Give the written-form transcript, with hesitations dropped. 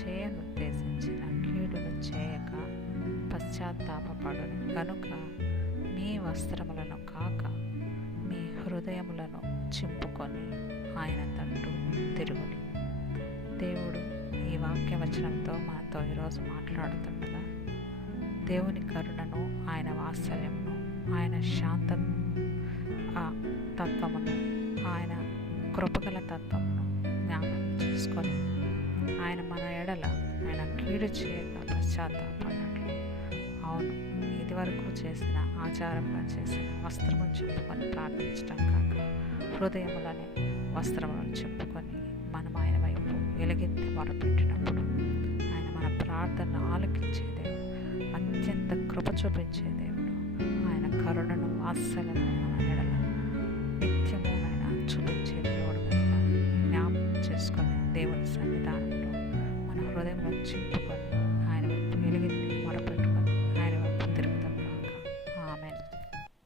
చేయనుద్దేశించిన కీడును చేయక పశ్చాత్తాపపడును గనుక మీ వస్త్రములను కాక మీ హృదయములను చింపుకొని ఆయన తట్టు తిరుగుడి. దేవుడు ఈ వాక్యవచనంతో మనతో ఈరోజు మాట్లాడుతుండగా దేవుని కరుణను, ఆయన వాత్సల్యమును, ఆయన శాంత తత్వమును, ఆయన కృపగల తత్వమును జ్ఞాపకం చేసుకొని ఆయన మన ఎడల ఆయన కీడు చేయక పశ్చాత్తాపడినట్లు, అవును ఇదివరకు చేసిన ఆచారంగా చేసిన వస్త్రమును చెప్పుకొని ప్రార్థించటం కాక హృదయములని వస్త్రములను చెప్పుకొని మనం ఆయన వైపు వెలుగెత్తి మొరపెట్టినప్పుడు ఆయన మన ప్రార్థనను ఆలకించే దేవుడు, అత్యంత కృప చూపించే దేవుడు, ఆయన కరుణను వాత్సల్యమును మన ఎడల నిత్యము ఆయన చూపించే దేవుడు కనుక జ్ఞాపకం చేసుకొని దేవుని సన్నిధానంలో మన హృదయంలో చింపుకొని ఆయన వైపు వెలుగెత్తి